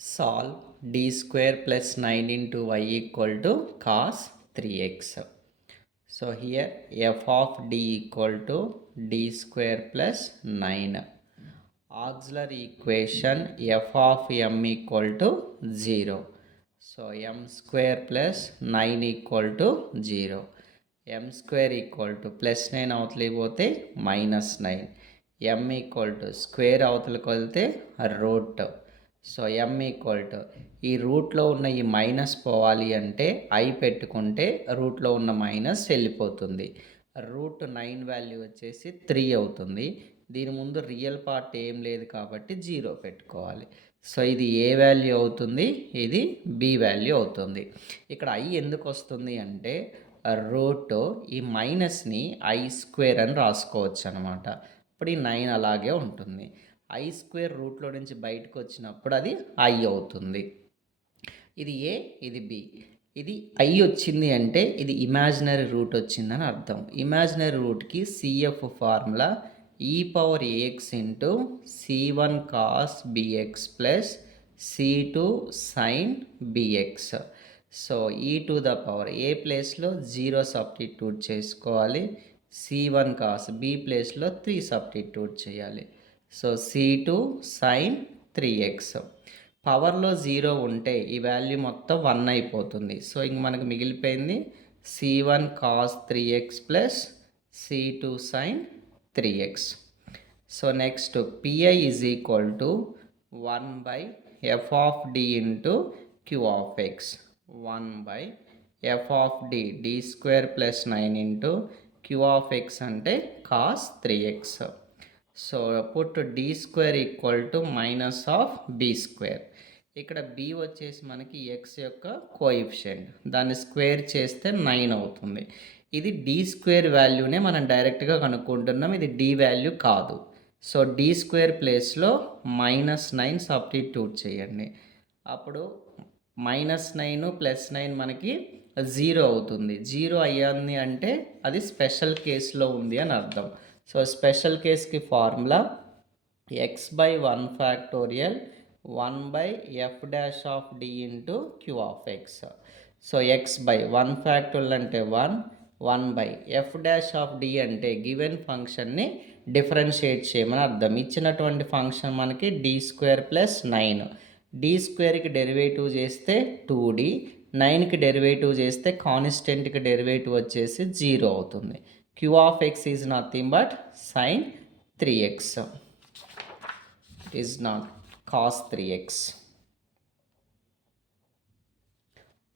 Solve d square plus 9 into y equal to cos 3x. So here f of d equal to d square plus 9. Auxiliary equation f of m equal to 0. So m square plus 9 equal to 0. m square equal to plus 9 అవతలికి పోతే minus 9. m equal to square అవతలికి వెళ్తే root. So m equal to ఈ రూట్లో ఉన్న ఈ minus పోవాలి అంటే ఐ పెట్టుకుంటే రూట్లో ఉన్న మైనస్ వెళ్ళిపోతుంది. రూట్ 9 వాల్యూ వచ్చేసి 3 అవుతుంది. దీని ముందు రియల్ పార్ట్ ఏం లేదు కాబట్టి 0 పెట్టుకోవాలి. సో ఇది ఏ వాల్యూ అవుతుంది, ఇది బి వాల్యూ అవుతుంది. ఇక్కడ ఐ ఎందుకు వస్తుంది అంటే రూట్ ఈ మైనస్ని ఐ స్క్వేర్ అని రాసుకోవచ్చు అనమాట. ఇప్పుడు ఈ 9 అలాగే ఉంటుంది. ఐ స్క్వేర్ రూట్లో నుంచి బయటకు వచ్చినప్పుడు అది ఐ అవుతుంది. ఇది ఏ, ఇది బి. ఇది ఐ వచ్చింది అంటే ఇది ఇమాజినరీ రూట్ వచ్చిందని అర్థం. ఇమాజినరీ రూట్కి CF formula e power AX into C one cos BX plus C two sine BX. So e to the power A ప్లేస్లో 0 సబ్స్టిట్యూట్ చేసుకోవాలి, సి1 కాస్ బి ప్లేస్లో 3 సబ్స్టిట్యూట్ చేయాలి. So C two sine 3x. పవర్లో 0 ఉంటే ఈ వాల్యూ మొత్తం 1 అయిపోతుంది. సో ఇంక మనకు మిగిలిపోయింది C one cos 3x plus C two sine 3x. So next PI is equal to 1 by F of D into Q of X. 1 by F of D D square plus 9 into Q of X అంటే cos 3x. So put D square equal to minus of B square. ఇక్కడ B వచ్చేసి మనకి X యొక్క coefficient, దాన్ని square చేస్తే 9 అవుతుంది. ఇది D square వాల్యూనే మనం డైరెక్ట్గా కనుక్కుంటున్నాం, ఇది డి వాల్యూ కాదు. సో డి స్క్వేర్ ప్లేస్లో -9 సబ్స్టిట్యూట్ చేయండి. అప్పుడు -9 ప్లస్ 9 మనకి 0 అవుతుంది. 0 అయ్యింది అంటే అది స్పెషల్ కేసులో ఉంది అని అర్థం. సో స్పెషల్ కేస్కి formula X by 1 factorial 1 by F dash of D into Q of X. So X by 1 factorial అంటే 1 by F dash of D అంటే గివెన్ ఫంక్షన్ని డిఫరెన్షియేట్ చేయమని అర్థం. ఇచ్చినటువంటి ఫంక్షన్ మనకి డి స్క్వేర్ ప్లస్ 9. డి స్క్వేర్కి derivative చేస్తే 2d, 9కి డెరివేటివ్ చేస్తే కాన్స్టెంట్కి డెరివేటివ్ వచ్చేసి 0 అవుతుంది. q of x is nothing but sin 3x. It is not cos 3x.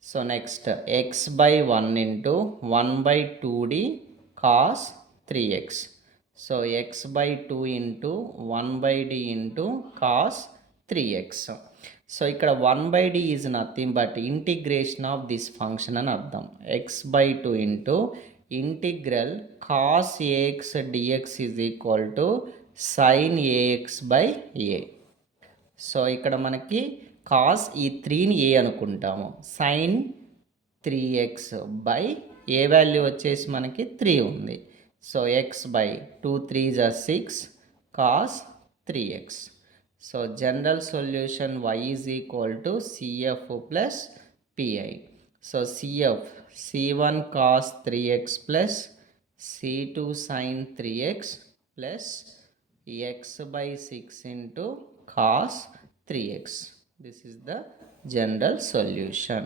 So next x by 1 into 1 by 2d cos 3x. So x by 2 into 1 by d into cos 3x. So ఇక్కడ 1 by d is nothing but integration of this function అని అర్థం. x by 2 into integral cos a x d x is equal to sine a x by a. So ఇక్కడ మనకి cos ఈ 3ని ఏ అనుకుంటాము, sign 3x by A value వచ్చేసి మనకి 3 ఉంది. So X by 2 3 6 cos 3x. So general solution y is equal to CF plus PI. So CF c1 cos 3x plus c2 sin 3x plus x by 6 into cos 3x. This is the general solution.